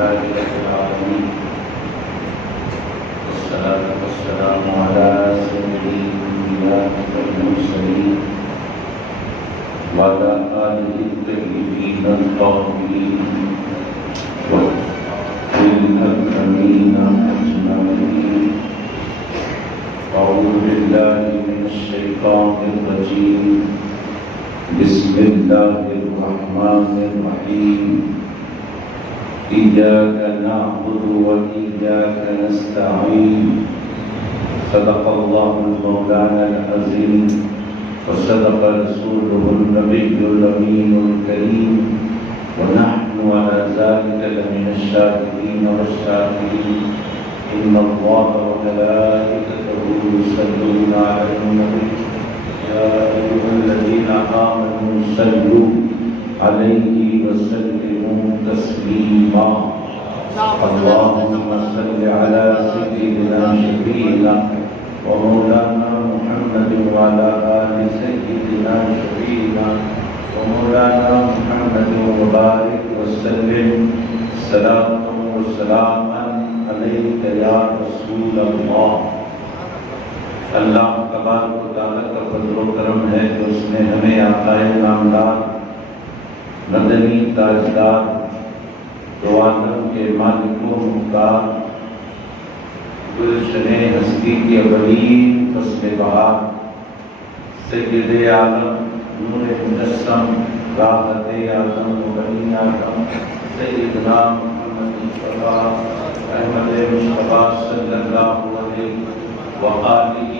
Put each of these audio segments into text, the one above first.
لله رب العالمين والصلاة والسلام على سيد الأنبياء والمرسلين وعلى آله الطيبين الطاهرين والأكرمين أجمعين. أعوذ بالله من الشيطان الرجيم. بسم الله الرحمن الرحيم. إياك نعبد وإياك نستعين. صدق الله مولانا العظيم وصدق رسوله النبي الأمين الكريم ونحن على ذلك لمن الشاهدين والشاكرين. إن الله وملائكته يصلون على النبي يا أيها الذين آمنوا صلوا عليه وسلموا تسليما. اللهم صل على سيدنا شفيعنا ومولانا محمد وعلى آل سيدنا شفيعنا ومولانا محمد وبارك وسلم صلاة وسلاما عليك يا رسول اللہ. اللہ تبارک و تعالیٰ کا فضل و کرم ہے کہ اس نے ہمیں آقائے نامدار مدنی تاجدار دو عالم کے مالک و مختار گلشن ہستی کی اولین فصل بہار سید عالم نور مجسم راحت عالم و بنی آدم سیدنا محمد مصطفیٰ احمد مصطفیٰ صلی اللہ علیہ وآلہ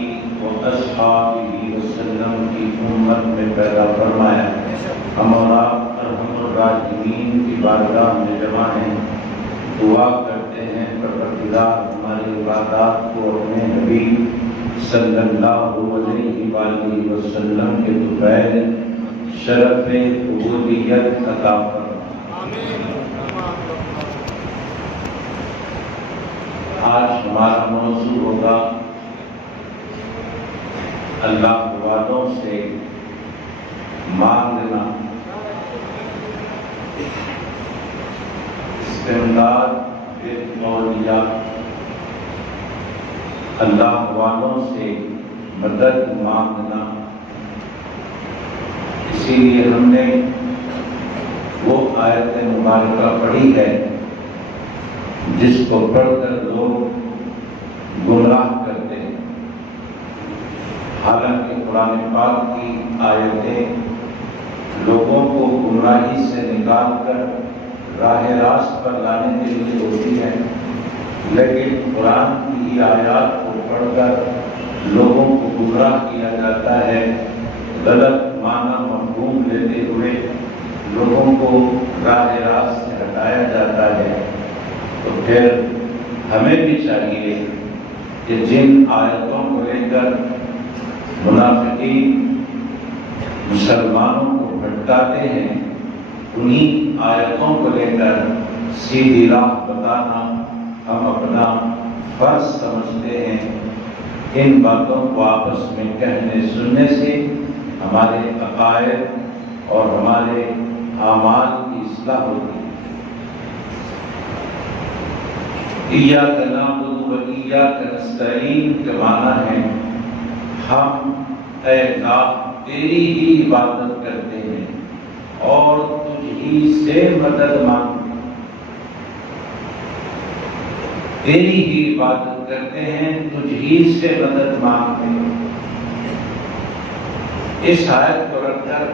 واصحابہ وسلم کی امت میں پیدا فرمایا. ہم اور آپ ارحم الراحمین کی بارگاہ میں جمع ہیں. دعا کرتے ہیں پروردگار ہماری عبادات کو اپنے نبی صلی اللہ علیہ وآلہ وسلم کے طفیل شرف عبودیت عطا فرما. آج ہمارا موضوع ہوگا اللہ والوں سے مانگنا. استمداد بالاولیاء، اللہ والوں سے مدد مانگنا. اسی لیے ہم نے وہ آیت مبارکہ پڑھی ہے جس کو پڑھ کر لوگ گمراہ کرتے ہیں. حالانکہ قرآن پاک کی آیتیں لوگوں کو گمراہی سے نکال کر راہ راست پر لانے کے لیے ہوتی ہیں، لیکن قرآن کی آیات کو پڑھ کر لوگوں کو گمراہ کیا جاتا ہے. غلط معنی مفہوم لیتے ہوئے لوگوں کو راہ راست سے ہٹایا جاتا ہے. تو پھر ہمیں بھی چاہیے کہ جن آیتوں کو لے کر منافقین مسلمانوں کو بھٹکاتے ہیں، انہی آیتوں کو لے کر سیدھی راہ بتانا ہم اپنا فرض سمجھتے ہیں. ان باتوں کو آپس میں کہنے سننے سے ہمارے عقائد اور ہمارے اعمال کی اصلاح ہوتی ہے. ایاک نعبد و ایاک نستعین کا معنی ہے ہم اے اللہ تیری ہی عبادت کرتے ہیں اور تجھ ہی سے مدد مانگتے ہیں. تیری ہی عبادت کرتے ہیں، تجھ ہی سے مدد مانگتے ہیں. اس آیت کو رکھ کر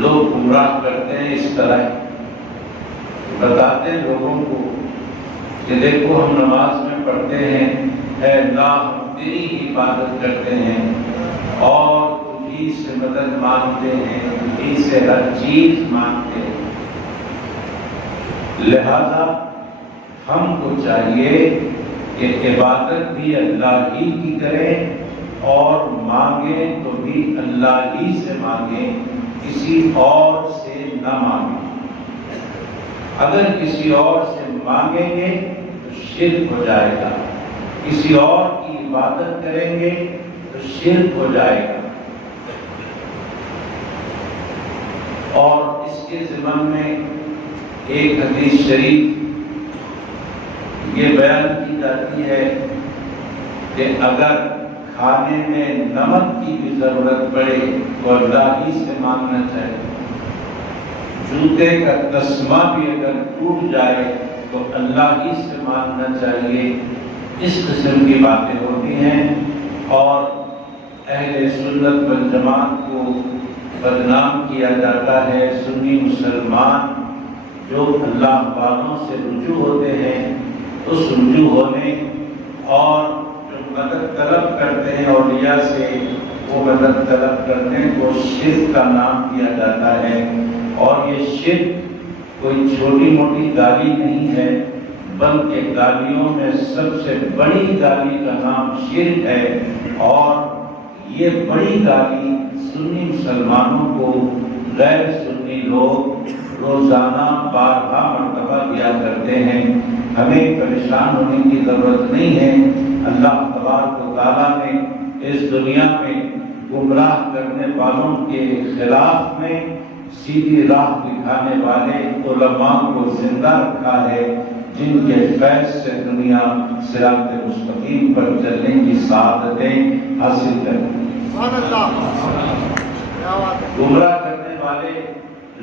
لوگ گمراہ کرتے ہیں. اس طرح بتاتے ہیں لوگوں کو کہ دیکھو ہم نماز میں پڑھتے ہیں اے اللہ ہم تیری ہی عبادت کرتے ہیں اور تجھی سے مدد مانگتے ہیں، تجھی سے ہر چیز مانگتے ہیں. لہذا ہم کو چاہیے کہ عبادت بھی اللہ ہی کی کریں اور مانگیں تو بھی اللہ ہی سے مانگیں، کسی اور سے نہ مانگیں. اگر کسی اور سے مانگیں گے تو شرک ہو جائے گا، کسی اور کی عبادت کریں گے تو شرک ہو جائے گا. اور اس کے ضمن میں ایک حدیث شریف یہ بیان کی جاتی ہے کہ اگر کھانے میں نمک کی بھی ضرورت پڑے تو اللہ ہی سے مانگنا چاہیے، جوتے کا تسمہ بھی اگر ٹوٹ جائے تو اللہ ہی سے مانگنا چاہیے۔ اس قسم کی باتیں ہوتی ہیں اور اہل سنت والجماعت کو بدنام کیا جاتا ہے۔ سنی مسلمان جو اللہ والوں سے رجوع ہوتے ہیں، اس رجوع ہونے اور جو مدد طلب کرتے ہیں اولیاء سے، وہ مدد طلب کرنے کو شرک کا نام دیا جاتا ہے۔ اور یہ شرک کوئی چھوٹی موٹی گالی نہیں ہے، بلکہ گالیوں میں سب سے بڑی گالی کا نام شرک ہے۔ اور یہ بڑی گالی سنی مسلمانوں کو غیر سنی لوگ روزانہ بارہا مرتبہ دیا کرتے ہیں۔ ہمیں پریشان ہونے کی ضرورت نہیں ہے۔ اللہ تبارک و تعالیٰ نے اس دنیا میں گمراہ کرنے والوں کے خلاف میں سیدھی راہ دکھانے والے علماء کو زندہ رکھا ہے، جن کے فیض سے دنیا صراط مستقیم پر چلنے کی سعادتیں حاصل کریں۔ گمراہ کرنے والے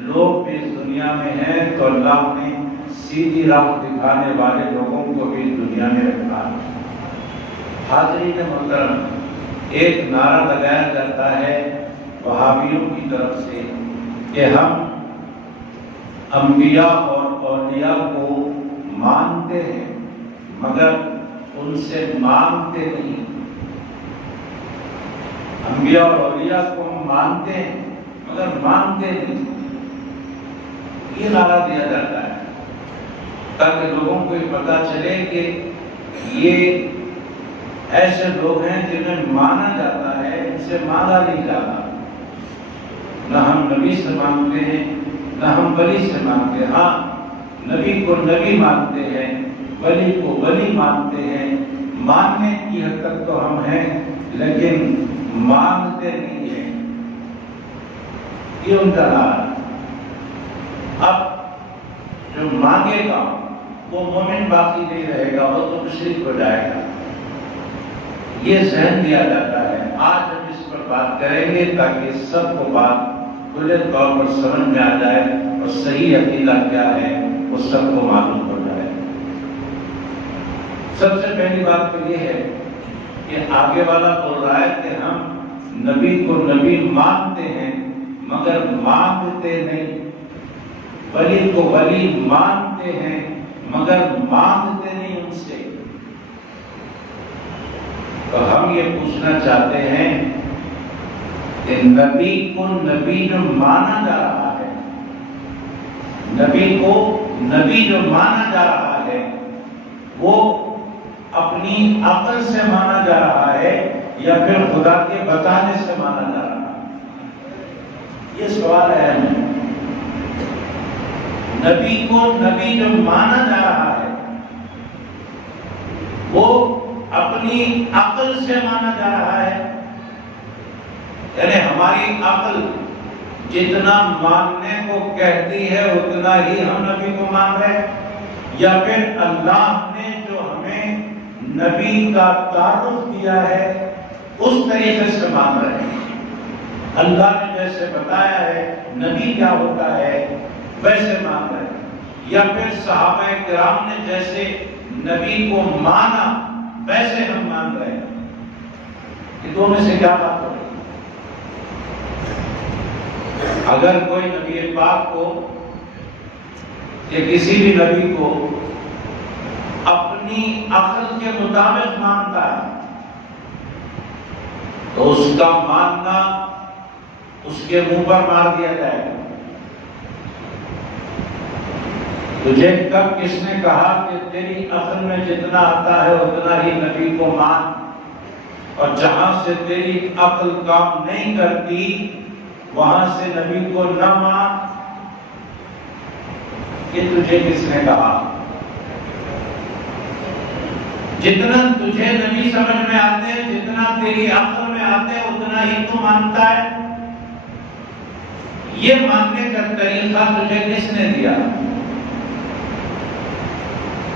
لوگ بھی اس دنیا میں ہیں تو اللہ نے سیدھی راہ دکھانے والے لوگوں کو بھی دنیا میں رکھا ہے۔ حاضرین محترم، ایک نعرہ لگایا جاتا ہے وہابیوں کی طرف سے کہ ہم انبیاء اور اولیاء کو مانتے ہیں مگر ان سے مانگتے نہیں۔ انبیاء اور اولیاء کو ہم مانتے ہیں مگر مانگتے نہیں، یہ نعرہ دیا جاتا ہے تاکہ لوگوں کو یہ پتہ چلے کہ یہ ایسے لوگ ہیں جنہیں مانا جاتا ہے، ان سے مانگا نہیں جاتا۔ نہ ہم نبی سے مانگتے ہیں نہ ہم ولی سے مانگتے ہیں۔ ہاں، نبی کو نبی مانتے ہیں، ولی کو ولی مانتے ہیں، ماننے کی حد تک تو ہم ہیں لیکن مانگتے نہیں ہیں، یہ ان کا نعرہ۔ اب جو مانگے گا وہ مومن باقی نہیں رہے گا، وہ تو مشرک ہو جائے گا، یہ ذہن دیا جاتا ہے۔ آج ہم اس پر بات کریں گے تاکہ سب کو بات کھلے طور پر سمجھ میں آ جائے اور صحیح عقیدہ کیا ہے وہ سب کو معلوم ہو جائے۔ سب سے پہلی بات تو یہ ہے کہ آگے والا بول رہا ہے کہ ہم نبی کو نبی مانتے ہیں مگر مانگتے نہیں، ولی کو ولی مانتے ہیں مگر مانگتے نہیں ان سے۔ تو ہم یہ پوچھنا چاہتے ہیں کہ نبی کو نبی جو مانا جا رہا ہے، نبی کو نبی جو مانا جا رہا ہے وہ اپنی عقل سے مانا جا رہا ہے یا پھر خدا کے بتانے سے مانا جا رہا ہے؟ یہ سوال ہے۔ نبی کو نبی جو مانا جا رہا ہے وہ اپنی عقل سے مانا جا رہا ہے، یعنی ہماری عقل جتنا ماننے کو کہتی ہے اتنا ہی ہم نبی کو مان رہے ہیں، یا پھر اللہ نے جو ہمیں نبی کا تعارف دیا ہے اس طریقے سے مان رہے ہیں۔ اللہ نے جیسے بتایا ہے نبی کیا ہوتا ہے ویسے مان رہے ہیں، یا پھر صحابہ کرام نے جیسے نبی کو مانا ویسے ہم مان رہے ہیں۔ کہ دو میں سے کیا بات ہو رہی ہے؟ اگر کوئی نبی پاک کو یا کسی بھی نبی کو اپنی عقل کے مطابق مانتا ہے تو اس کا ماننا اس کے منہ پر مار دیا جائے گا۔ تجھے کب کس نے کہا کہ تیری عقل میں جتنا آتا ہے اتنا ہی نبی کو مان، اور جہاں سے تیری عقل کام نہیں کرتی وہاں سے نبی کو نہ مان؟ یہ تجھے کس نے کہا؟ جتنا تجھے نبی سمجھ میں آتے ہیں، جتنا تیری عقل میں آتے ہیں اتنا ہی تو مانتا ہے۔ یہ ماننے کا طریقہ تجھے کس نے دیا؟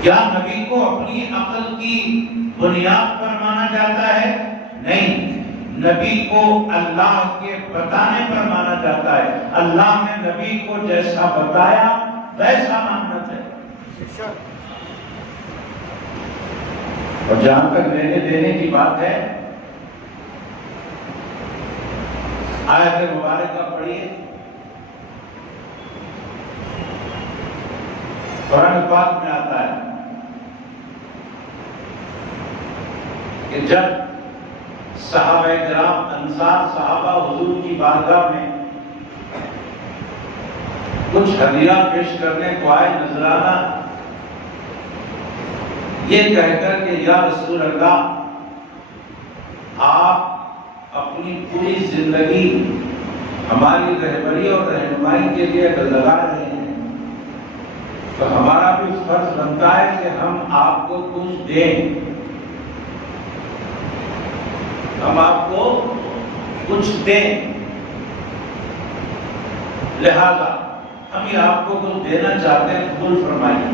کیا نبی کو اپنی عقل کی بنیاد پر مانا جاتا ہے؟ نہیں، نبی کو اللہ کے بتانے پر مانا جاتا ہے۔ اللہ نے نبی کو جیسا بتایا ویسا ماننا چاہیے۔ اور جہاں تک لینے دینے کی بات ہے، آیت مبارکہ پڑھیے، قرآن پاک میں آتا ہے کہ جب صحابہ کرام انصار صحابہ حضور کی بارگاہ میں کچھ ہدیہ پیش کرنے کو آئے، نذرانہ، یہ کہہ کر کہ یا رسول اللہ، آپ اپنی پوری زندگی ہماری رہبری اور رہنمائی کے لیے لگا رہے ہیں، تو ہمارا بھی فرض بنتا ہے کہ ہم آپ کو کچھ دیں، ہم آپ کو کچھ دیں، لہذا ہم یہ آپ کو کچھ دینا چاہتے ہیں، قبول فرمائیے۔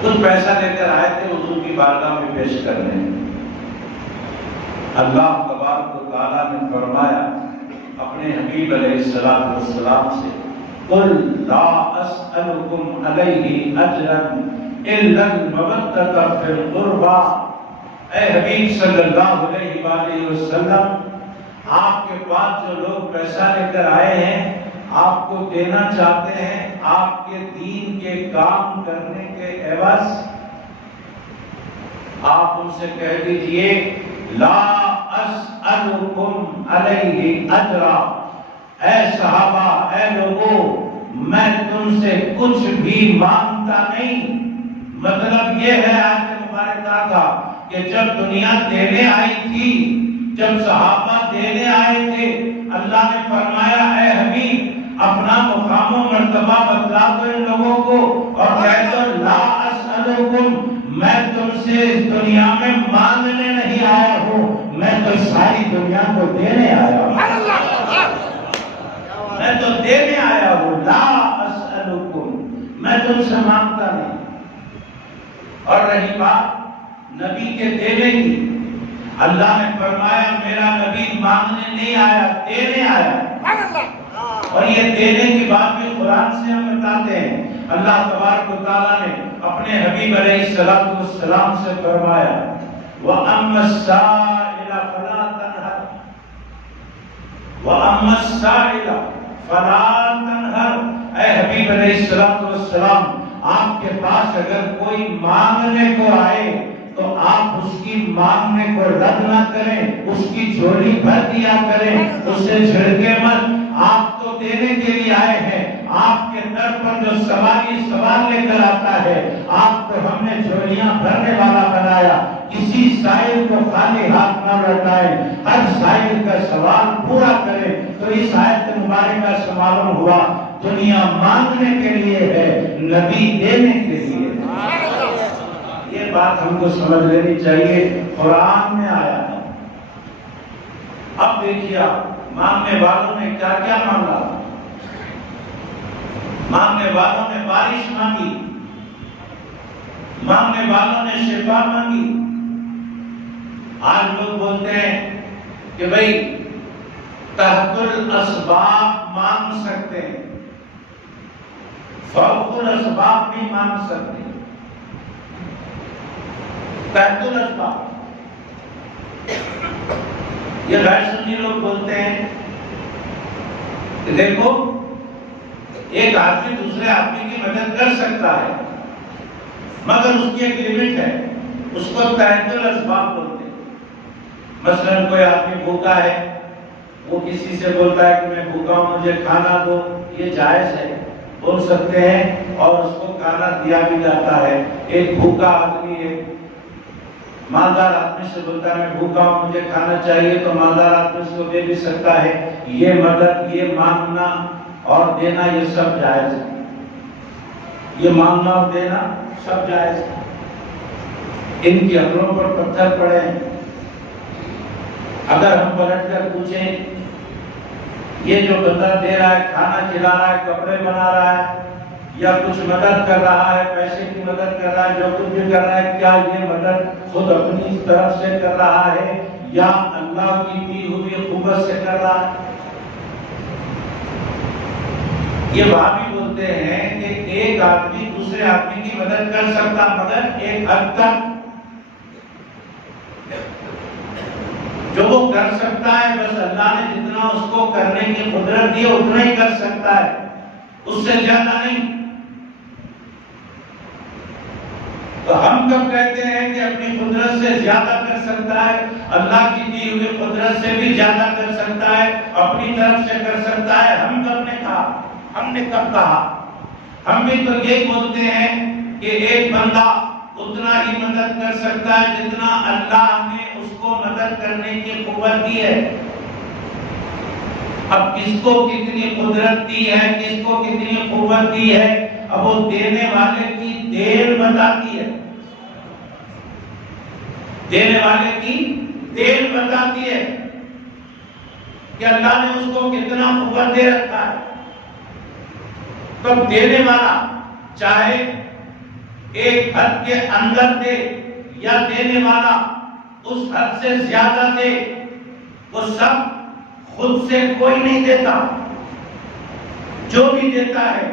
کچھ پیسہ لے کر آئے تھے حضور کی بارگاہ میں پیش کرنے۔ اللہ تبارک و تعالیٰ نے فرمایا اپنے حبیب علیہ السلام سے، قُلْ لَا أَسْأَلُكُمْ عَلَيْهِ أَجْرًا إِلَّا الْمَوَدَّةَ فِي الْقُرْبَى۔ اے حبیب صلی اللہ علیہ وآلہ وسلم، آپ کے پاس جو لوگ پیسہ لے کر آئے ہیں، آپ کو دینا چاہتے ہیں آپ کے دین کے کام کرنے کے عوض، آپ ان سے کہہ دیجئے لا اسألکم علیہ اجرا، اے صحابہ، اے لوگوں، میں تم سے کچھ بھی مانگتا نہیں۔ مطلب یہ ہے آیت مبارکہ کا کہ جب دنیا دینے آئی تھی، جب صحابہ دینے آئے تھے، اللہ نے فرمایا اے حبیب، اپنا مقام و مرتبہ بتلا دو ان لوگوں کو اور کہہ دو لا اسألکم، میں تم سے اس دنیا میں مانگنے نہیں آیا ہوں، میں تو ساری دنیا کو دینے آیا ہوں، میں تو دینے آیا ہوں، لا اسألکم، میں تم سے مانگتا نہیں۔ اور رہی بات نبی کے دینے کی، اللہ نے فرمایا میرا نبی مانگنے نہیں آیا، دینے آیا۔ اور یہ دینے کی بات بھی قرآن سے ہم بتاتے ہیں۔ اللہ تبارک و تعالیٰ نے اپنے حبیب علیہ السلام سے فرمایا وَأَمَّا السَّائِلَ فَلَا تَنْهَرْ، وَأَمَّا السَّائِلَ فَلَا تَنْهَرْ، اے حبیب علیہ السلام، آپ کے پاس اگر کوئی مانگنے کو آئے تو آپ اس کی مانگنے کو رد نہ کریں، اس کی جھولی بھر دیا کریں، اس سے جھڑکے مت۔ آپ تو دینے کے لیے آئے ہیں، آپ کے در پر جو سواری سوال لے کر آتا ہے، آپ کو ہم نے جھولیاں بھرنے والا بنایا، کسی سائل کو خالی ہاتھ نہ لوٹائیں، ہر سائل کا سوال پورا کریں۔ تو اس آیت مبارکہ سے معلوم ہوا دنیا مانگنے کے لیے ہے، نبی دینے کے لیے ہے۔ یہ بات ہم کو سمجھ لینی چاہیے، قرآن میں آیا ہے۔ اب دیکھیے مانگنے والوں نے کیا کیا مانگا۔ مانگنے والوں نے بارش مانگی، مانگنے والوں نے شفا مانگی۔ آج لوگ بولتے ہیں کہ بھئی تحت الاسباب مانگ سکتے ہیں، فوق الاسباب بھی مانگ سکتے ہیں۔ تحت الاسباب یہ غیر سنی لوگ بولتے ہیں کہ دیکھو ایک آدمی دوسرے آدمی کی مدد کر سکتا ہے مگر اس کی ایک لیمٹ ہے، اس کو تحت الاسباب بولتے ہیں۔ مثلا کوئی آدمی بھوکا ہے، وہ کسی سے بولتا ہے کہ میں بھوکا ہوں مجھے کھانا دو، یہ جائز ہے، بول سکتے ہیں اور اس کو کھانا دیا بھی جاتا ہے۔ ایک بھوکا آدمی ایک مالدار آدمی سے بولتا ہے میں بھوکا ہوں مجھے کھانا چاہیے، تو مالدار آدمی اس کو دے بھی سکتا ہے۔ یہ مدد، یہ مانگنا اور دینا یہ سب جائز ہے، یہ مانگنا اور دینا سب جائز ہے۔ ان کی عقلوں پر پتھر پڑے ہیں۔ اگر ہم پلٹ کر پوچھیں یہ جو بندہ دے رہا ہے، کھانا کھلا رہا ہے، کپڑے بنا رہا ہے، یا کچھ مدد کر رہا ہے، پیسے کی مدد کر رہا ہے، جو کچھ بھی کر رہا ہے، کیا یہ مدد خود اپنی طرف سے کر رہا ہے یا اللہ کی دی ہوئی قوت سے کر رہا ہے؟ یہ وہابی بولتے ہیں کہ ایک آدمی دوسرے آدمی کی مدد کر سکتا مگر ایک حد تک، جو وہ کر سکتا ہے بس اللہ نے جتنا اس کو کرنے کی قدرت دی اتنا ہی کر سکتا ہے، اس سے زیادہ نہیں۔ تو ہم کب کہتے ہیں کہ اپنی قدرت سے زیادہ کر سکتا ہے؟ اللہ کی دی ہوئی قدرت سے بھی زیادہ کر سکتا ہے، اپنی طرف سے کر سکتا ہے۔ ہم کب نے کہا؟ ہم نے کب کہا؟ ہم بھی تو یہی بولتے ہیں کہ ایک بندہ اتنا ہی مدد کر سکتا ہے جتنا اللہ نے اس کو مدد کرنے کی قوت دی ہے۔ اب کس کو کتنی قدرت دی ہے، کس کو کتنی قوت دی ہے، اب وہ دینے والے کی دیر بتاتی ہے، دینے والے کی دیر بتاتی ہے کہ اللہ نے اس کو کتنا قوت دے رکھا ہے۔ تو دینے والا چاہے ایک حد کے اندر دے یا دینے والا اس حد سے زیادہ دے، وہ سب خود سے کوئی نہیں دیتا۔ جو بھی دیتا ہے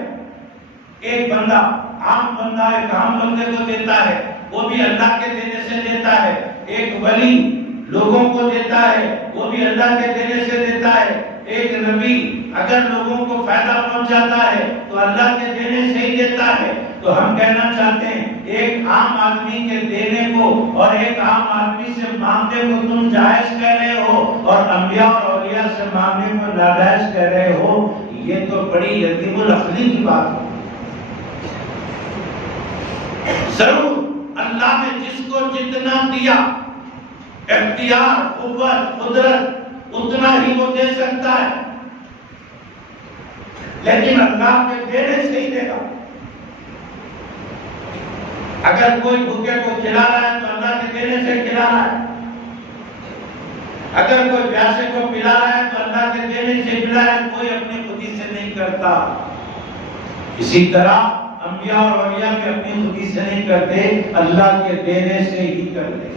ایک بندہ، عام بندہ ایک عام بندے کو دیتا ہے، وہ بھی اللہ کے دینے سے دیتا ہے۔ ایک ولی لوگوں کو دیتا ہے، وہ بھی اللہ کے دینے سے دیتا ہے۔ ایک نبی اگر لوگوں کو فائدہ پہنچاتا ہے تو اللہ کے دینے سے ہی دیتا ہے۔ تو ہم کہنا چاہتے ہیں ایک عام آدمی کے دینے کو اور ایک عام آدمی سے مانگنے کو تم جائز کہہ رہے ہو اور انبیاء اور اولیاء سے مانگنے کو ناجائز کہہ رہے ہو، یہ تو بڑی عجیب العقلی کی بات ہے۔ ضرور اللہ نے جس کو جتنا دیا، اختیار، قوت، قدرت، اتنا ہی وہ دے سکتا ہے، لیکن اللہ کے دینے سے ہی دے گا۔ اگر کوئی بھوکے کو کھلا رہا ہے تو اللہ کے دینے سے کھلا رہا ہے، اگر کوئی پیاسے کو پلا رہا ہے تو اللہ کے دینے سے پلا رہا ہے، کوئی اپنی خودی سے نہیں کرتا۔ اسی طرح انبیاء اور اولیاء بھی اپنی خودی سے نہیں کرتے، اللہ کے دینے سے ہی کرتے،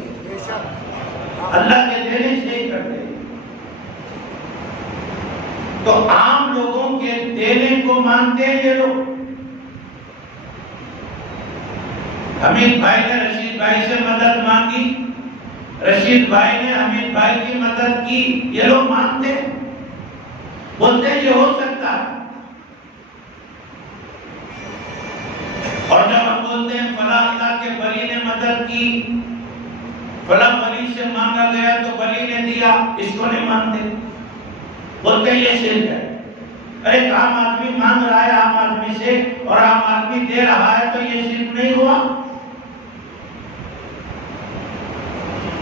اللہ کے دینے سے ہی کرتے۔ تو عام لوگوں کے دینے کو مانتے ہیں یہ لوگ۔ حمید بھائی نے رشید بھائی سے مدد مانگی، رشید بھائی نے حمید بھائی کی مدد کی، یہ لوگ مانتے ہیں، بولتے ہیں یہ ہو سکتا ہے۔ اور جب ہم بولتے ہیں فلاں اللہ کے ولی نے مدد کی، فلاں ولی سے مانگا گیا تو ولی نے دیا، اس کو نہیں مانتے، بولتے ہیں یہ شرک ہے۔ ایک عام آدمی مانگ رہا ہے عام آدمی سے اور عام آدمی دے رہا ہے تو یہ شرک نہیں ہوا؟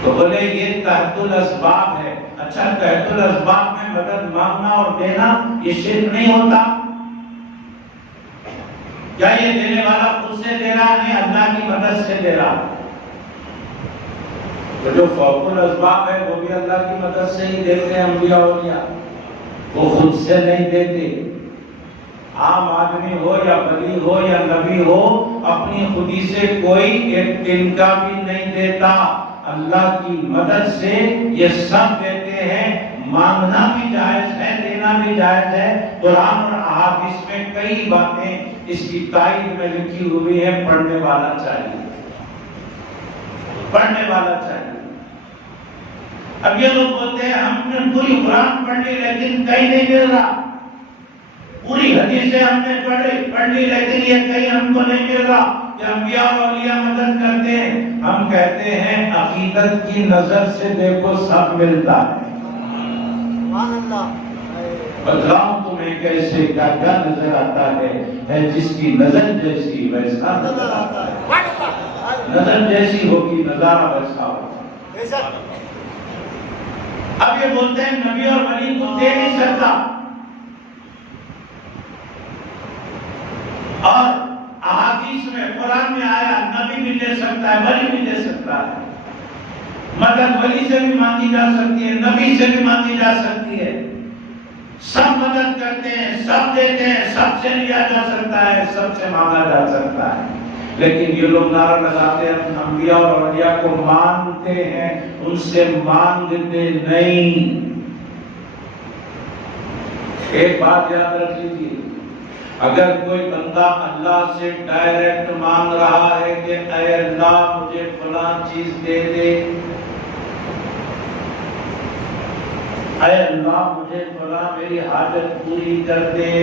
تو بولے یہ تحت الاسباب ہے۔ اچھا، تحت الاسباب میں مدد مانگنا اور دینا یہ شرک نہیں ہوتا؟ کیا یہ دینے والا خود سے دے رہا ہے، اللہ کی مدد سے دے رہا؟ تو جو فوق الاسباب ہے وہ بھی اللہ کی مدد سے ہی دیتے ہیں، انبیاء اولیاء، وہ خود سے نہیں دیتے۔ عام آدمی ہو یا ولی ہو یا نبی ہو، اپنی خودی سے کوئی ایک دن کا بھی نہیں دیتا، اللہ کی مدد سے یہ سب دیتے ہیں۔ مانگنا بھی جائز ہے، دینا بھی جائز ہے۔ قرآن اور احادیث میں کئی باتیں اس کی تائید میں لکھی ہوئی ہے، پڑھنے والا چاہیے، پڑھنے والا چاہیے۔ اب یہ لوگ بولتے ہیں ہم نے پوری قرآن پڑھ لی لیکن کہیں نہیں مل رہا، پوری حدیثیں ہم نے پڑھ لی لیکن یہ کہیں ہم کو نہیں مل رہا کہ انبیاء اور اولیاء مدد کرتے ہیں۔ ہم کہتے ہیں عقیدت کی نظر سے دیکھو سب ملتا ہے۔ بتلاؤں تمہیں کیسے کیا کیا نظر آتا ہے جس کی نظر جیسی ویسا نظر آتا ہے، نظر جیسی ہوگی نظارہ ویسا ہوگا۔ اب یہ بولتے ہیں نبی اور ولی کو دے نہیں سکتا، اور احادیث میں قرآن میں آیا نبی بھی دے سکتا ہے، ولی بھی دے سکتا ہے، مدد ولی سے بھی مانگی جا سکتی ہے، نبی سے بھی مانگی جا سکتی ہے، سب مدد کرتے ہیں، سب دیتے ہیں، سب سے لیا جا سکتا ہے، سب سے مانگا جا سکتا ہے، لیکن یہ لوگ نعرہ لگاتے ہیں انبیاء اور اولیاء کو مانتے ہیں، ان سے مانگتے نہیں۔ ایک بات یاد رکھ لیجیے، اگر کوئی بندہ اللہ سے ڈائریکٹ مانگ رہا ہے کہ اے اللہ مجھے فلاں چیز دے دے، اے اللہ مجھے فلاں میری حاجت پوری کر دے،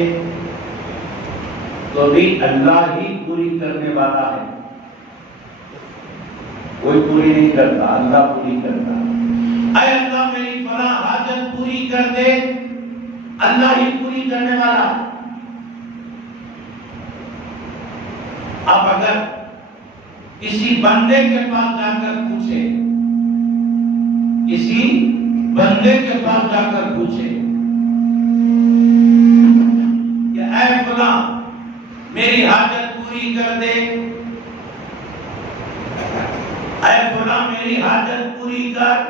تو بھی اللہ ہی پوری کرنے والا ہے، کوئی پوری نہیں کرتا، اللہ پوری کرتا ہے۔ اے اللہ میری فلاں حاجت پوری کر دے، اللہ ہی پوری کرنے والا ہے۔ اب اگر کسی بندے کے پاس جا کر پوچھے، کسی بندے کے پاس جا کر پوچھے کہ اے فلاں میری حاجت پوری کر دے، اے فلاں میری حاجت پوری کر،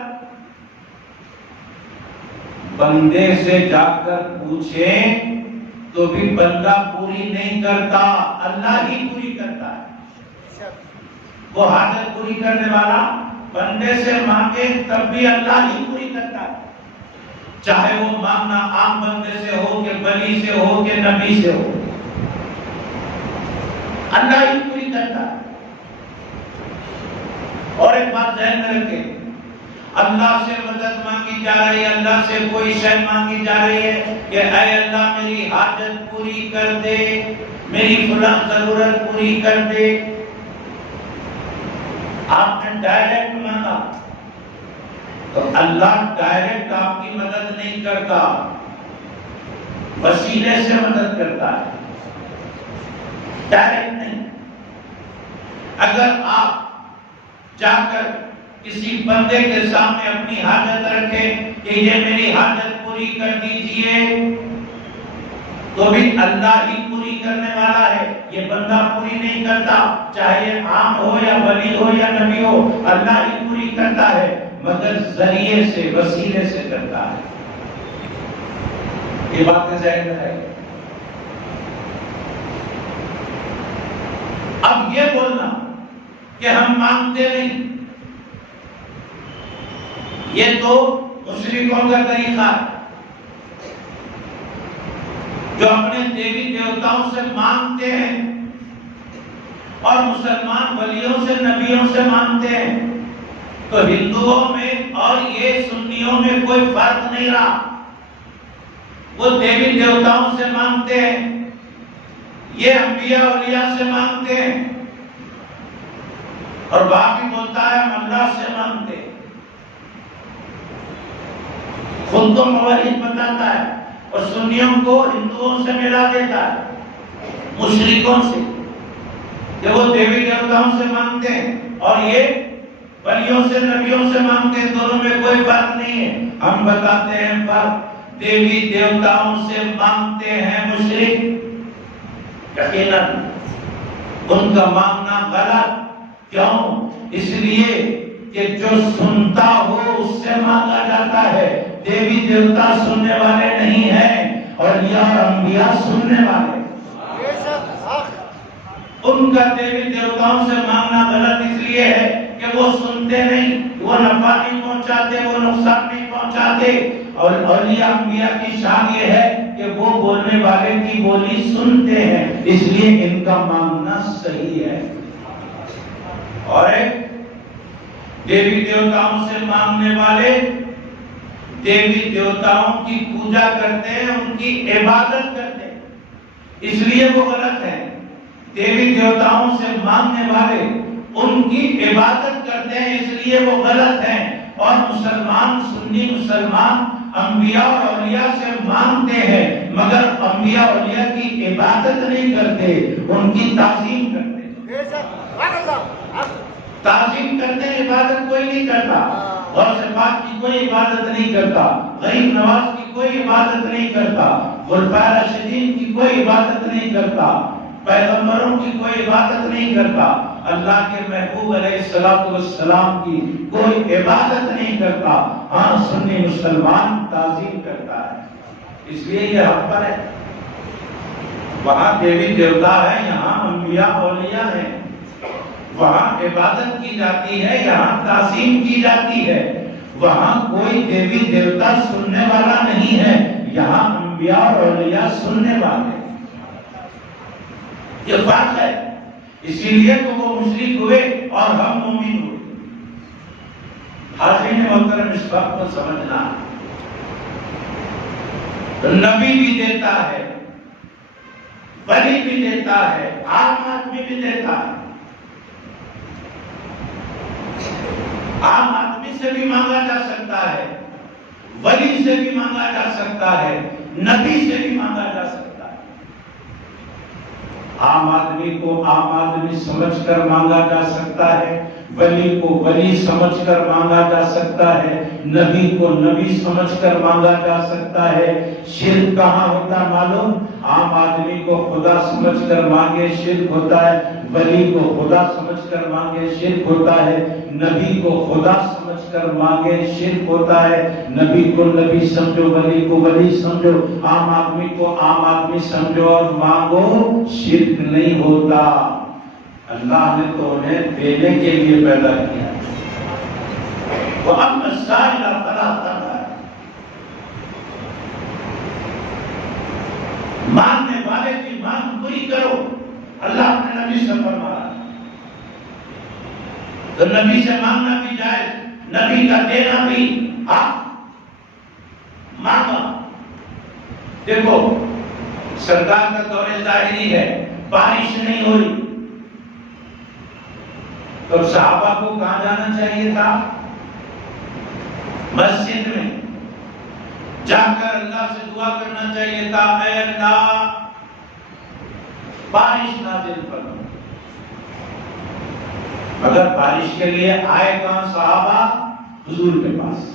بندے سے جا کر پوچھیں تو بھی بندہ پوری نہیں کرتا، اللہ ہی پوری کرتا ہے۔ وہ حاجت پوری کرنے والا بندے سے مانگے تب بھی اللہ ہی پوری کرتا ہے، چاہے وہ مانگنا عام بندے سے ہو کہ ولی سے ہو کہ نبی سے ہو، اللہ ہی پوری کرتا ہے۔ اور ایک بات ذہن میں رکھیں، اللہ سے مدد مانگی جا رہی ہے، اللہ سے کوئی شے مانگی جا رہی ہے کہ اے اللہ میری حاجت پوری کر دے، میری فلاں ضرورت پوری کر دے، آپ نے ڈائریکٹ مانگا تو اللہ ڈائریکٹ آپ کی مدد نہیں کرتا، وسیلے سے مدد کرتا ہے، ڈائریکٹ نہیں۔ اگر آپ جا کر کسی بندے کے سامنے اپنی حاجت رکھیں کہ یہ میری حاجت پوری کر دیجئے، تو بھی اللہ ہی پوری کرنے والا ہے، یہ بندہ پوری نہیں کرتا، چاہے یہ عام ہو یا ولی ہو یا نبی ہو، اللہ ہی پوری کرتا ہے، مگر ذریعے سے وسیلے سے کرتا ہے۔ یہ بات ذہن میں ہے۔ اب یہ بولنا کہ ہم مانگتے نہیں، یہ تو مشرکوں کا طریقہ ہے جو اپنے دیوی دیوتاؤں سے مانگتے ہیں، اور مسلمان ولیوں سے نبیوں سے مانگتے ہیں، تو ہندوؤں میں اور یہ سنیوں میں کوئی فرق نہیں رہا، وہ دیوی دیوتاؤں سے مانگتے ہیں، یہ انبیاء اولیاء سے مانگتے ہیں، اور باقی بولتا ہے ہم اللہ سے مانگتے ہیں، خود کو موحد بتاتا ہے اور سنیوں کو ہندوؤں سے ملا دیتا ہے، مشرکوں سے، کہ وہ دیوی دیوتاؤں سے مانگتے ہیں اور یہ ولیوں سے نبیوں سے مانگتے ہیں، دونوں میں کوئی فرق نہیں ہے۔ ہم بتاتے ہیں فرق، دیوی دیوتاؤں سے مانگتے ہیں مشرک، یقیناً ان کا مانگنا غلط، کیوں؟ اس لیے کہ جو سنتا ہو اس سے مانگا جاتا ہے، دیوی دیوتا سننے والے نہیں ہیں، اور یہ انبیاء سننے والے، ان کا دیوی دیوتاؤں سے مانگنا غلط اس لیے ہے کہ وہ سنتے نہیں، وہ نفع نہیں پہنچاتے، وہ نقصان نہیں پہنچاتے، اور اولیاء انبیاء کی شان یہ ہے کہ وہ بولنے والے کی بولی سنتے ہیں، اس لیے ان کا مانگنا صحیح ہے۔ اور ایک دیوی دیوتاؤں سے مانگنے والے دیوی دیوتاؤں کی پوجا کرتے ہیں، ان کی عبادت کرتے ہیں، اس لیے وہ غلط ہے۔ دیوی دیوتاؤں سے مانگنے والے ان کی عبادت کرتے ہیں، اس لیے وہ غلط ہیں۔ اور مسلمان، سنی مسلمان انبیاء اور اولیاء سے مانگتے ہیں، مگر انبیاء اور اولیاء کی عبادت نہیں کرتے، ان کی تعظیم کرتے ہیں، تعظیم کرتے ہیں، عبادت کوئی نہیں کرتا، غوث پاک کی کوئی عبادت نہیں کرتا، غریب نواز کی کوئی عبادت نہیں کرتا، خلفائے راشدین کی کوئی عبادت نہیں کرتا، پیغمبروں کی کوئی عبادت نہیں کرتا، اللہ کے محبوب علیہ السلام کی کوئی عبادت نہیں کرتا۔ ہاں سنی مسلمان تعظیم کرتا ہے، اس لیے یہ حق پر ہے. وہاں دیوی دیوتا ہے، یہاں انبیاء اولیاء ہیں. وہاں عبادت کی جاتی ہے، یہاں تعظیم کی جاتی ہے. وہاں کوئی دیوی دیوتا سننے والا نہیں ہے، یہاں انبیاء اولیاء سننے والے. یہ بات ہے. اسی لیے تو وہ مشرک ہوئے اور ہم مومن ہوئے. حاضرین محترم، اس بات کو سمجھنا، نبی بھی دیتا ہے، ولی بھی دیتا ہے، عام آدمی بھی دیتا ہے. عام آدمی سے بھی مانگا جا سکتا ہے، ولی سے بھی مانگا جا سکتا ہے، نبی سے بھی مانگا جا سکتا ہے. عام آدمی کو عام آدمی سمجھ کر مانگا جا سکتا ہے، ولی کو ولی سمجھ کر مانگا جا سکتا ہے، نبی کو نبی سمجھ کر مانگا جا سکتا ہے. شرک کہاں ہوتا معلوم؟ عام آدمی کو خدا سمجھ کر مانگے شرک ہوتا ہے، ولی کو خدا سمجھ کر مانگے شرک ہوتا ہے، نبی کو خدا سمجھ کر مانگے شرک ہوتا ہے. نبی کو نبی سمجھو، ولی کو ولی سمجھو، عام آدمی کو عام آدمی سمجھو اور مانگو، شرک نہیں ہوتا. اللہ نے تو انہیں دینے کے لیے پیدا کیا. وَأَمَّا السَّائِلَ فَلَا تَنْهَرْ، مانگنے والے کی مانگ پوری کرو. اللہ نے نبی سے فرمایا تو نبی سے مانگنا بھی جائز، نبی کا دینا بھی حق. مانگا. دیکھو سرکار کا دور ظاہری ہے، بارش نہیں ہو رہی تو صحابہ کو کہاں جانا چاہیے تھا؟ مسجد میں جا کر اللہ سے دعا کرنا چاہیے تھا، اے اللہ بارش نازل فرما. مگر بارش کے لیے آئے کہاں صحابہ؟ حضور کے پاس.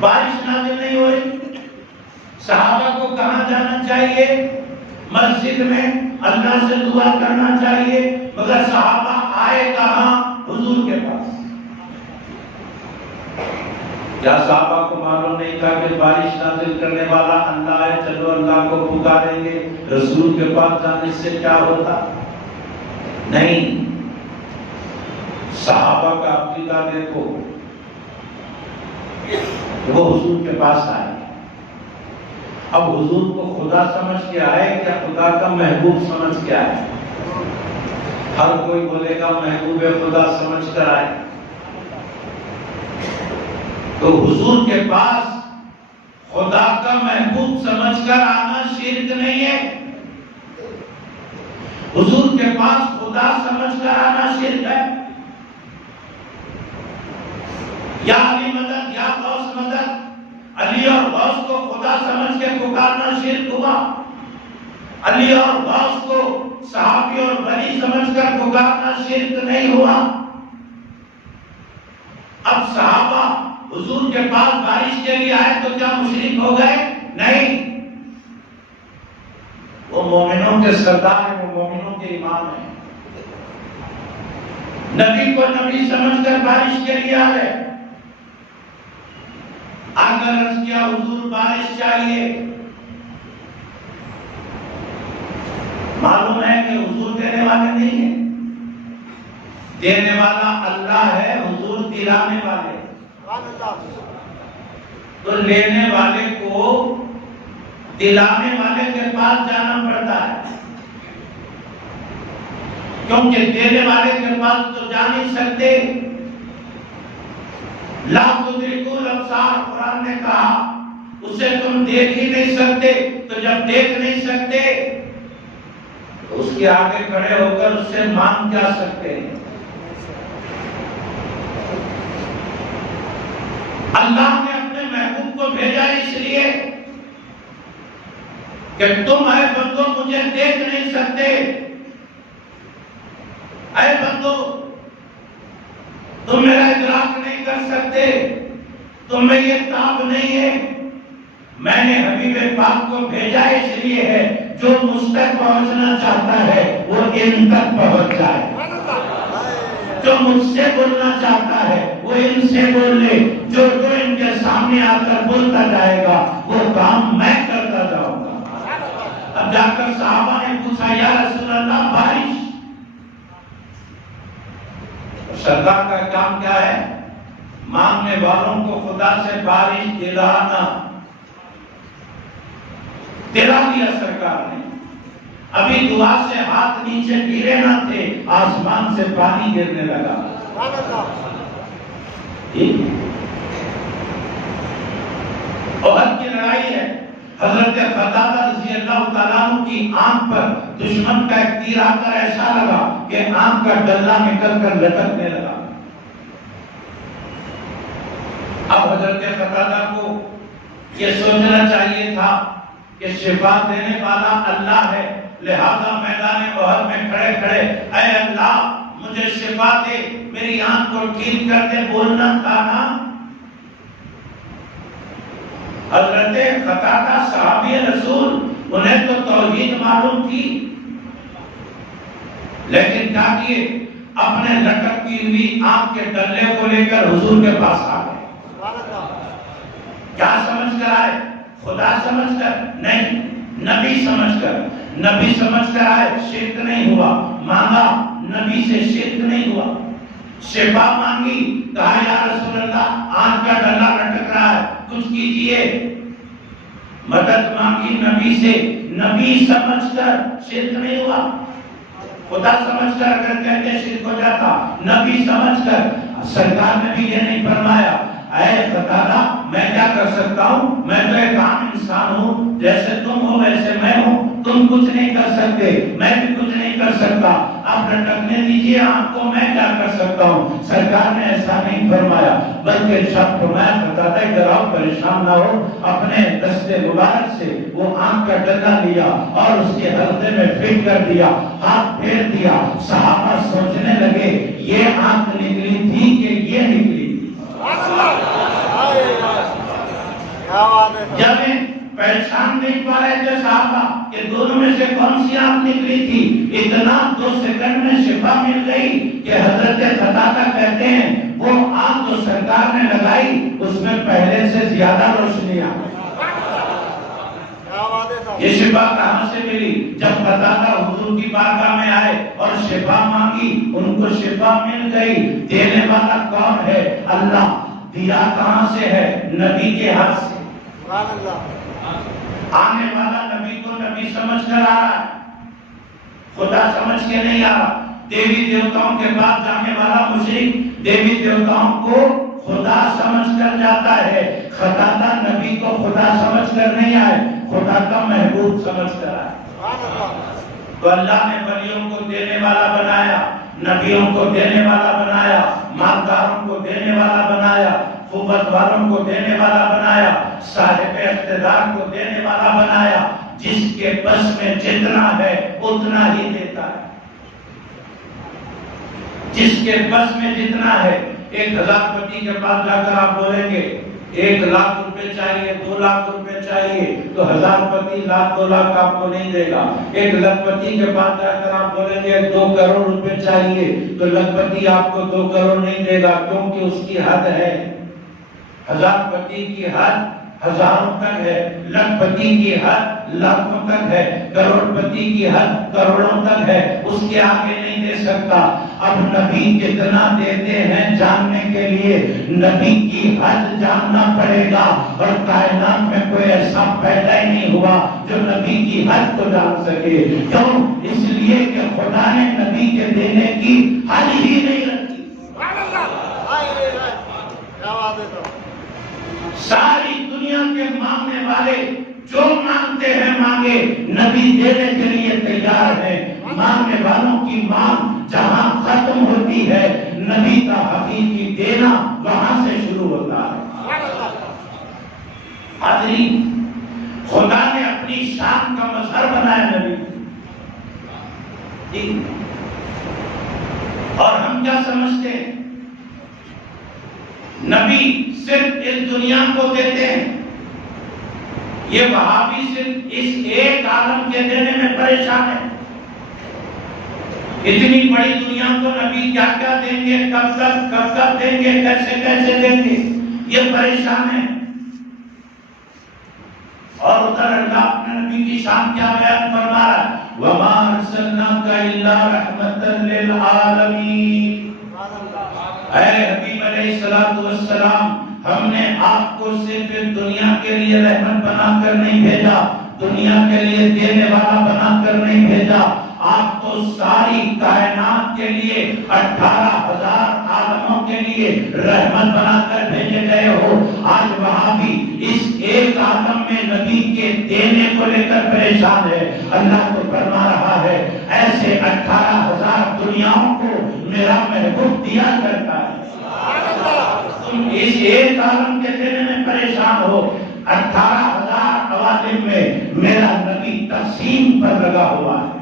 بارش نازل نہیں ہو رہی، صحابہ کو کہاں جانا چاہیے؟ مسجد میں اللہ سے دعا کرنا چاہیے. مگر صحابہ آئے کہاں؟ حضور کے پاس. کیا صحابہ کو معلوم نہیں تھا کہ بارش نازل کرنے والا اللہ ہے؟ چلو اللہ کو پکاریں گے. رسول کے پاس جانے سے کیا ہوتا؟ نہیں. صحابہ کا عقیدہ دیکھو، وہ حضور کے پاس آئے. اب حضور کو خدا سمجھ کے آئے کیا خدا کا محبوب سمجھ کے آئے؟ ہر کوئی بولے گا محبوب خدا سمجھ کر آئے. تو حضور کے پاس خدا کا محبوب سمجھ کر آنا شرک نہیں ہے. حضور کے پاس خدا سمجھ کر آنا شرک ہے. یا علی مدد، یا غوث مدد، علی اور غوث کو خدا سمجھ کے پکارنا شرک ہوا. علی اور غوث کو صحابی اور ولی سمجھ کر پکارنا شرک نہیں ہوا. اب صحابہ حضور کے پاس بارش کے لیے آئے تو کیا مشرک ہو گئے؟ نہیں. وہ مومنوں کے سردار ہیں، وہ مومنوں کے امام ہیں. نبی کو نبی سمجھ کر بارش کے لیے آئے. آگر عرض کیا حضور بارش چاہیے. معلوم ہے کہ حضور دینے والے نہیں ہیں. دینے والا اللہ ہے، حضور دلانے والے. تو لینے والے کو دلانے والے کے پاس جانا پڑتا ہے، کیونکہ دینے والے کے پاس تو جا نہیں سکتے. لا تدرکوا الابصار، قرآن نے کہا اسے تم دیکھ ہی نہیں سکتے. تو جب دیکھ نہیں سکتے تو اس کے آگے کھڑے ہو کر اس سے مانگ کیا سکتے ہیں؟ اللہ نے اپنے محبوب کو بھیجا اس لیے کہ تم اے بندو مجھے دیکھ نہیں سکتے. اے بندو تم میرا ادراک نہیں کر سکتے، تم میں یہ تاب نہیں ہے. میں نے حبیب پاک کو بھیجا اس لیے ہے جو مجھ تک پہنچنا چاہتا ہے وہ ان تک پہنچ جائے، جو مجھ سے بولنا چاہتا ہے وہ ان سے بول لے، جو ان کے سامنے آ کر بولتا جائے گا وہ کام میں کرتا جاؤں گا۔ اب جا کر صحابہ نے پوچھا یا رسول اللہ بارش؟ سرکار کا کام کیا ہے؟ مانگنے والوں کو خدا سے بارش دلانا۔ دلا دیا سرکار نے۔ ابھی دعا سے ہاتھ نیچے گرے نہ تھے، آسمان سے پانی گرنے لگا۔ احد کی لڑائی ہے، حضرت قتادہ رضی اللہ تعالیٰ عنہ کی آنکھ پر دشمن کا ایک تیر آ کر ایسا لگا کہ آنکھ کا ڈلہ نکل کر لٹکنے لگا۔ اب حضرت قتادہ کو یہ سوچنا چاہیے تھا کہ شفا دینے والا اللہ ہے، لہذا میدان احد میں کھڑے کھڑے اے اللہ مجھے شفا دے، میری آنکھ کو ٹھیک کر دے، بولنا تھا نا۔ حضرت قتادہ صحابی رسول، انہیں تو توحید معلوم تھی، لیکن کیا کیے؟ اپنے لٹکتی ہوئی آنکھ کے ڈلے کو لے کر حضور کے پاس آ گئے۔ کیا سمجھ کر آئے؟ خدا سمجھ کر نہیں، نبی سمجھ کر۔ نبی سمجھ کر آئے، شرک نہیں ہوا، مانگا نبی سے، شرک نہیں ہوا۔ شفا مانگی، کہا یا رسول اللہ آنکھ کا ڈلہ لٹک رہا ہے، کچھ کیجئے۔ مدد مانگی نبی سے، نبی سمجھ کر، شرک نہیں ہوا۔ خدا سمجھ کر اگر کہتے شرک ہو جاتا، نبی سمجھ کر۔ سرکار نے بھی یہ نہیں فرمایا اے قتادہ میں کیا کر سکتا ہوں، میں تو ایک عام انسان ہوں، جیسے تم ہو ویسے میں ہوں، تم کچھ نہیں کر سکتے، میں بھی کچھ نہیں کر سکتا، آپ لٹکنے دیجئے آنکھ کو، میں کیا کر سکتا ہوں۔ سرکار نے ایسا نہیں فرمایا، بلکہ ارشاد فرمایا قتادہ ادھر آؤ، پریشان نہ ہو۔ اپنے دست مبارک سے وہ آنکھ کا ڈلہ لیا اور اس کے حلقے میں فٹ کر دیا، ہاتھ پھیر دیا۔ صحابہ سوچنے لگے یہ آنکھ نکلی تھی کہ یہ نکلی؟ جب پہچان نہیں پا رہے تھے صحابہ کہ دونوں میں سے کون سی آنکھ نکلی تھی، اتنا 2 سیکنڈ میں شفا مل گئی کہ حضرت قتادہ کہتے ہیں وہ آنکھ جو سرکار نے لگائی اس میں پہلے سے زیادہ روشنی آ گئی۔ یہ شفا کہاں سے ملی؟ جب قتادہ حضور کی بارگاہ میں آئے اور شفا مانگی، ان کو شفا مل گئی۔ دینے والا کون ہے؟ اللہ۔ دیا کہاں سے ہے؟ نبی کے ہاتھ سے۔ آنے والا نبی کو نبی سمجھ کر آ رہا ہے، خدا سمجھ کے نہیں آ رہا۔ دیوی دیوتاؤں کے بعد جانے والا مشرک دیوی دیوتاؤں کو خدا سمجھ کر جاتا ہے۔ قتادہ نبی کو خدا سمجھ کر نہیں آئے، خدا کا محبوب سمجھ کر آئے۔ تو اللہ نے ولیوں کو دینے والا بنایا، نبیوں کو دینے والا بنایا، مالداروں کو دینے والا بنایا، قوت والوں کو دینے والا بنایا، صاحب اقتدار کو دینے والا بنایا۔ جس کے بس میں جتنا ہے اتنا ہی دیتا ہے، جس کے بس میں جتنا ہے۔ 1000 پتی کے پاس جا کر آپ بولیں گے 1 لاکھ روپے چاہیے، 2 لاکھ روپے چاہیے، تو 1000 پتی 1,00,000 2 لاکھ آپ کو نہیں دے گا۔ 1 لکھ پتی کے پاس جا کر آپ بولیں گے 2 کروڑ روپے چاہیے، تو لکھ پتی آپ کو 2 کروڑ نہیں دے گا، کیونکہ اس کی حد ہے۔ 1000 پتی کی حد ہزاروں تک ہے، لکھ پتی کی حد لاکھوں تک ہے، کروڑ پتی کی حد کروڑوں تک ہے، اس کے آگے نہیں دے سکتا۔ اب نبی کتنا دیتے ہیں جاننے کے لیے نبی کی حد جاننا پڑے گا، اور کائنات میں کوئی ایسا پیدا ہی نہیں ہوا جو نبی کی حد کو جان سکے۔ کیوں؟ اس لیے کہ خدا نے نبی کے دینے کی حد ہی نہیں رکھی۔ ساری دنیا کے مانگنے والے جو مانگتے ہیں مانگے، نبی دینے کے لیے تیار ہے۔ مانگنے والوں کی مانگ جہاں ختم ہوتی ہے، نبی کا حقیقی دینا وہاں سے شروع ہوتا ہے۔ حاضرین، خدا نے اپنی شان کا مظہر بنایا نبی، اور ہم کیا سمجھتے ہیں؟ نبی صرف اس دنیا کو دیتے ہیں۔ یہ وہابی صرف اس ایک عالم کے دینے میں پریشان ہے۔ اتنی بڑی دنیا کو نبی کیا کیا دیں گے، کب تک دیں گے، کیسے دیں گے، یہ پریشان ہے۔ اور ادھر اللہ اپنے نبی کی شان کیا بیان فرما رہا ہے، وَمَا أَرْسَلْنَاكَ إِلَّا رَحْمَةً لِلْعَالَمِينَ۔ اے حبیب علیہ السلام، ہم نے آپ کو صرف دنیا کے لیے رحمت بنا کر نہیں بھیجا، دنیا کے لیے دینے والا بنا کر نہیں بھیجا، آپ تو ساری کائنات کے لیے 18,000 عالموں کے لیے رحمت بنا کر بھیجے گئے ہو۔ آج وہاں بھی اس ایک عالم میں نبی کے دینے کو لے کر پریشان ہے۔ اللہ تو فرما رہا ہے ایسے 18,000 دنیاؤں کو میرا محبوب دیا کرتا ہے، تم اس ایک عالم کے دینے میں پریشان ہو، 18,000 عوالم میں میرا نبی تقسیم پر لگا ہوا ہے۔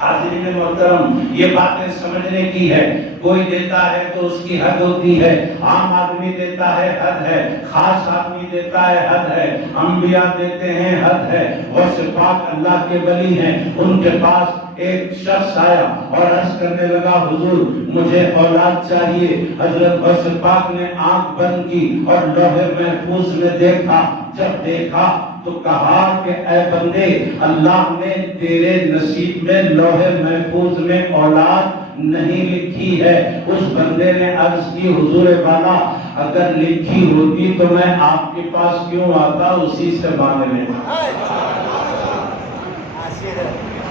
حاضرین محترم، یہ باتیں سمجھنے کی ہے۔ کوئی دیتا ہے تو اس کی حد ہوتی ہے، عام آدمی دیتا ہے حد ہے، خاص آدمی دیتا ہے حد ہے، انبیاء دیتے ہیں حد ہے۔ غوث پاک اللہ کے ولی ہیں، ان کے پاس ایک شخص آیا اور عرض کرنے لگا حضور مجھے اولاد چاہیے۔ حضرت غوث پاک نے آنکھ بند کی اور لوح محفوظ میں دیکھا، جب دیکھا تو کہا کہ اے بندے، اللہ نے تیرے نصیب میں لوح محفوظ میں اولاد نہیں لکھی ہے۔ اس بندے نے عرض کی حضور والا اگر لکھی ہوتی تو میں آپ کے پاس کیوں آتا، اسی سے مانگ لیتا۔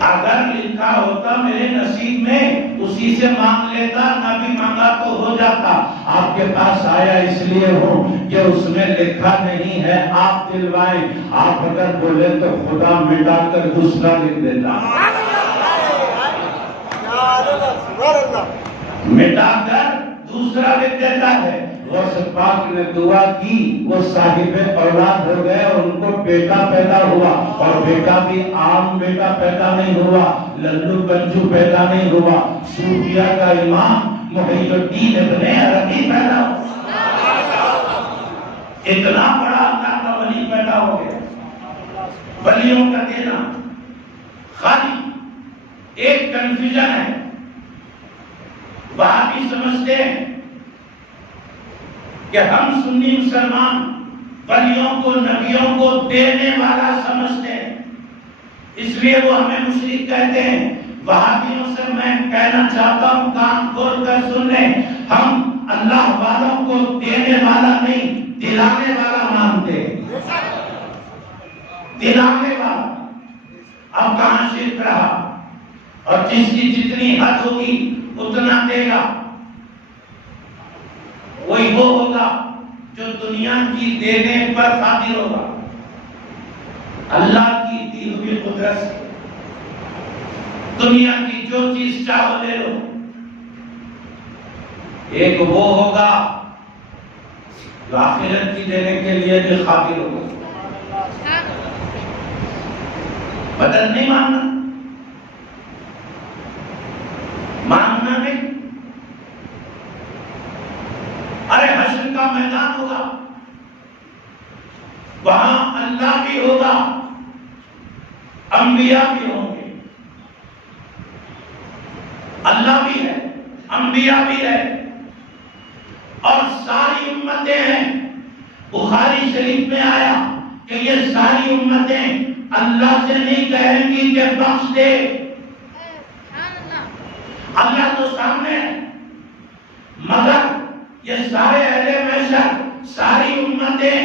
اگر لکھا ہوتا میرے نصیب میں اسی سے مانگ لیتا، نہ بھی مانگا تو ہو جاتا۔ آپ کے پاس آیا اس لیے ہوں کہ اس میں لکھا نہیں ہے، آپ دلوائیں۔ آپ اگر بولے تو خدا مٹا کر دوسرا لکھ دیتا، مٹا کر دوسرا لکھ دیتا ہے۔ غوث پاک نے دعا کی، وہ صاحب اولاد ہو گئے اور ان کو بیٹا پیدا ہوا، اور بیٹا بھی عام بیٹا پیدا نہیں ہوا، للو بنجو پیدا نہیں ہوا، صوفیہ کا امام محی الدین ابن عربی پیدا ہوا۔ اتنا بڑا اللہ کا ولی پیدا ہو گیا۔ ولیوں کا دینا خالی ایک کنفیوژن ہے، وہاں بھی سمجھتے ہیں کہ ہم سنی مسلمان ولیوں کو نبیوں کو دینے والا سمجھتے ہیں، اس لیے وہ ہمیں مشرک کہتے ہیں۔ وہابیوں سے میں کہنا چاہتا ہوں کان کھول کر سن لیں، ہم اللہ والوں کو دینے والا نہیں دلانے والا مانتے ہیں، دلانے والا۔ اب کہاں شرک رہا، اور جس کی جتنی حد ہوگی اتنا دے گا، وہی وہ ہوگا جو دنیا کی دینے پر قادر ہوگا، اللہ کی دی ہوئی قدرت سے دنیا کی جو چیز چاہو لے لو۔ ایک وہ ہوگا جو آخرت کی دینے کے لیے بھی قادر ہوگا۔ بدل نہیں ماننا، ماننا نہیں۔ ارے حشر کا میدان ہوگا، وہاں اللہ بھی ہوگا، انبیاء بھی ہوں گے۔ اللہ بھی ہے، انبیاء بھی ہے، اور ساری امتیں ہیں۔ بخاری شریف میں آیا کہ یہ ساری امتیں اللہ سے نہیں کہیں گی کہ بخش دے، اللہ تو سامنے ہے، مگر یہ سارے اہل محشر، ساری امتیں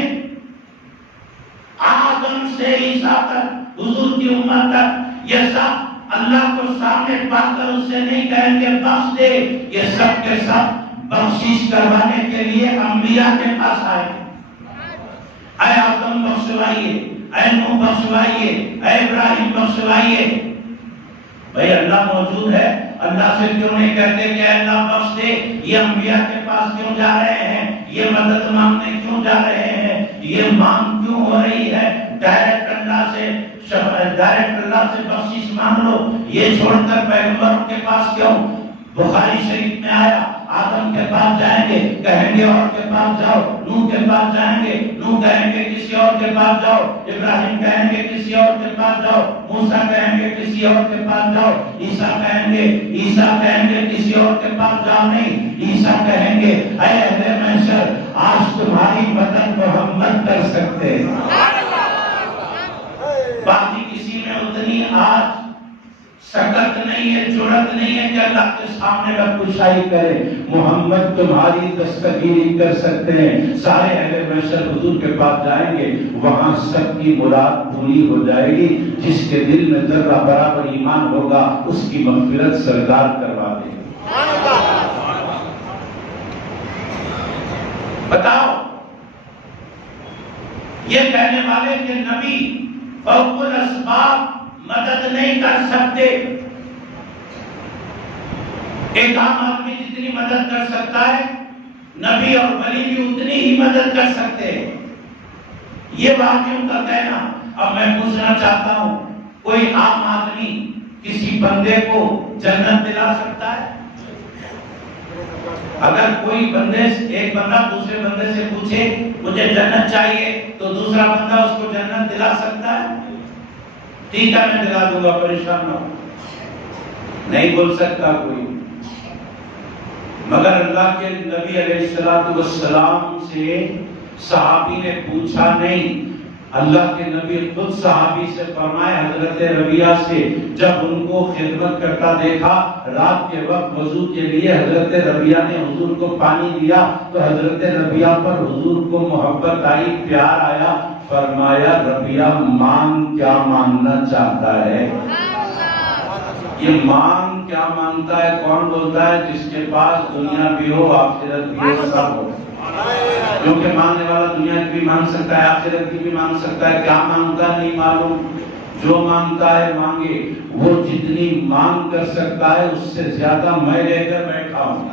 آدم سے عیسیٰ تک، حضور کی امت تک، یہ سب اللہ کو سامنے پا کر اس سے نہیں کہیں گے بخش دے، یہ سب کے سب بخشش کروانے کے لیے انبیاء کے پاس آئے۔ اے آدم بخشوائیے، اے نوح بخشوائیے، اے ابراہیم بخشوائیے۔ بھئی اللہ موجود ہے، اللہ سے کیوں نہیں کہتے کہ اے اللہ بخش دے؟ یہ انبیاء کے پاس کیوں جا رہے ہیں؟ یہ مدد مانگنے کیوں جا رہے ہیں؟ یہ مانگ کیوں ہو رہی ہے؟ ڈائریکٹ اللہ سے بخشش مانگ لو، یہ چھوڑ کر پیغمبروں کے پاس کیوں؟ بخاری شریف میں آیا آدم کے پاس جائیں گے، کہیں گے اور کے پاس جاؤ، نوح کے پاس جائیں گے، نوح کہیں گے کسی اور کے پاس جاؤ، ابراہیم کہیں گے کسی اور کے پاس جاؤ، موسیٰ کہیں گے کسی اور کے پاس جاؤ، عیسیٰ کہیں گے کسی اور کے پاس جاؤ نہیں، عیسیٰ کہیں گے اے اہل محشر آج تمہاری مدد محمد کر سکتے ہیں، باقی کسی میں اتنی آج سکت نہیں ہے، جرأت نہیں ہے کہ اللہ کے سامنے بدگشائی کرے، محمد تمہاری دستگیری کر سکتے ہیں، سارے اہل محشر حضور کے پاس جائیں گے، وہاں سب کی مراد پوری ہو جائے گی، جس کے دل میں ذرہ برابر ایمان ہوگا اس کی مغفرت سرکار کروا دے گا۔ بتاؤ یہ کہنے والے کہ نبی فوق الاسباب مدد نہیں کر سکتے، ایک عام آدمی جتنی مدد کر سکتا ہے نبی اور ولی بھی اتنی ہی مدد کر سکتے ہیں، یہ بات ان کا کہنا۔ اب میں پوچھنا چاہتا ہوں کوئی عام آدمی کسی بندے کو جنت دلا سکتا ہے؟ اگر کوئی ایک بندہ دوسرے بندے سے پوچھے مجھے جنت چاہیے تو دوسرا بندہ اس کو جنت دلا سکتا ہے؟ ٹھیک ہے میں دلا دوں گا، پریشان نہ ہو، نہیں بول سکتا کوئی۔ مگر اللہ کے نبی علیہ السلام سے صحابی نے پوچھا نہیں، اللہ کے نبی خود صحابی سے فرمائے، حضرت ربیعہ سے جب ان کو خدمت کرتا دیکھا رات کے وقت وضو کے لیے حضرت ربیعہ نے حضور کو پانی دیا تو حضرت ربیعہ پر حضور کو محبت آئی، پیار آیا، فرمایا ربیعہ مانگ کیا مانگنا چاہتا ہے؟ یہ مانگ کیا مانگتا ہے کون بولتا ہے؟ جس کے پاس دنیا بھی ہو آخرت بھی ہو سب ہو، کیونکہ مانگنے والا دنیا کی بھی مانگ سکتا ہے آخرت کی بھی مانگ سکتا ہے، کیا مانگتا نہیں معلوم، جو مانگتا ہے مانگے، وہ جتنی مانگ کر سکتا ہے اس سے زیادہ میں لے کر بیٹھا ہوں،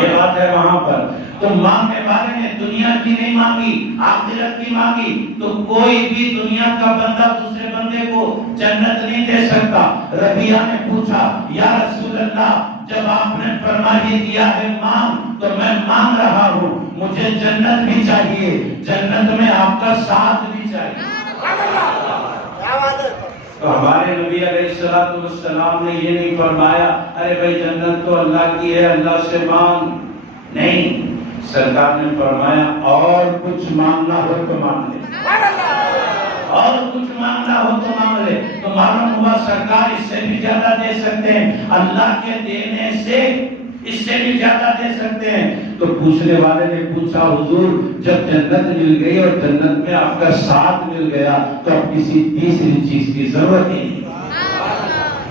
یہ بات ہے وہاں پر۔ تو مانگنے والے نے دنیا کی نہیں مانگی آخرت کی مانگی، تو کوئی بھی دنیا کا بندہ دوسرے بندے کو جنت نہیں دے سکتا۔ ربیعہ نے پوچھا یا رسول اللہ جب آپ نے فرما ہی دیا ہے مانگ تو میں مانگ رہا ہوں، مجھے جنت بھی چاہیے، جنت میں آپ کا ساتھ بھی چاہیے۔ تو ہمارے نبی علیہ السلام نے یہ نہیں فرمایا ارے بھائی جنت تو اللہ کی ہے اللہ سے مانگ، نہیں، سرکار نے فرمایا اور کچھ مانگنا ہو تو مانگ لے، اور کچھ مانگنا ہو تو مانگ لے۔ تو معلوم ہوا سرکار اس سے بھی زیادہ دے سکتے ہیں، اللہ کے دینے سے اس سے بھی زیادہ دے سکتے ہیں۔ تو پوچھنے والے نے پوچھا حضور جب جنت مل گئی اور جنت میں آپ کا ساتھ مل گیا تو اب کسی تیسری چیز کی ضرورت ہی نہیں۔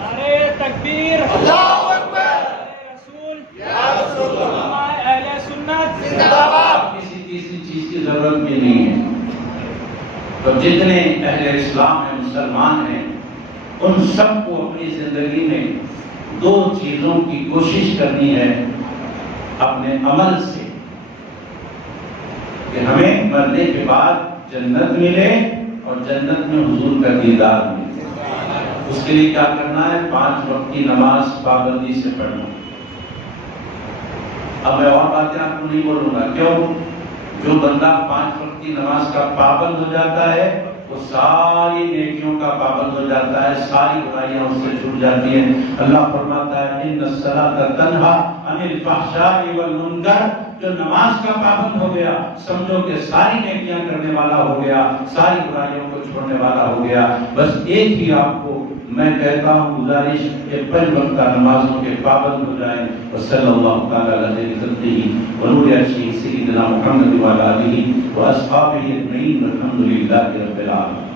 نعرہ تکبیر، اللہ اکبر، رسول یا رسول اللہ، اہل سنت زندہ باد، کسی تیسری چیز کی ضرورت بھی نہیں ہے۔ تو جتنے اہل اسلام ہیں مسلمان ہیں ان سب کو اپنی زندگی میں دو چیزوں کی کوشش کرنی ہے اپنے عمل سے کہ ہمیں مرنے کے بعد جنت ملے اور جنت میں حضور کا دیدار ملے۔ اس کے لیے کیا کرنا ہے؟ 5 وقت کی نماز پابندی سے پڑھنا۔ اب میں اور باتیں آپ کو نہیں بولوں گا، کیوں؟ جو بندہ 5 وقت کی نماز کا پابند ہو جاتا ہے وہ ساری نیکیوں کا پابند ہو جاتا ہے، ساری برائیاں اس سے چھوٹ جاتی ہیں۔ اللہ فرماتا ہے ان الصلاۃ تنہی عن الفحشاء والمنکر، جو نماز کا پابند ہو گیا سمجھو کہ ساری نیکیاں کرنے والا ہو گیا، ساری برائیوں کو چھوڑنے والا ہو گیا۔ بس ایک ہی آپ کو میں کہتا ہوں گزارش کہ 5 وقت نمازوں کے پابند ہو جائیں۔ وصلی اللہ تعالی علیہ وسلم ونور عرشہ سیدنا محمد وعلی آلہ واصحابہ اجمعین والحمد للہ رب العالمین۔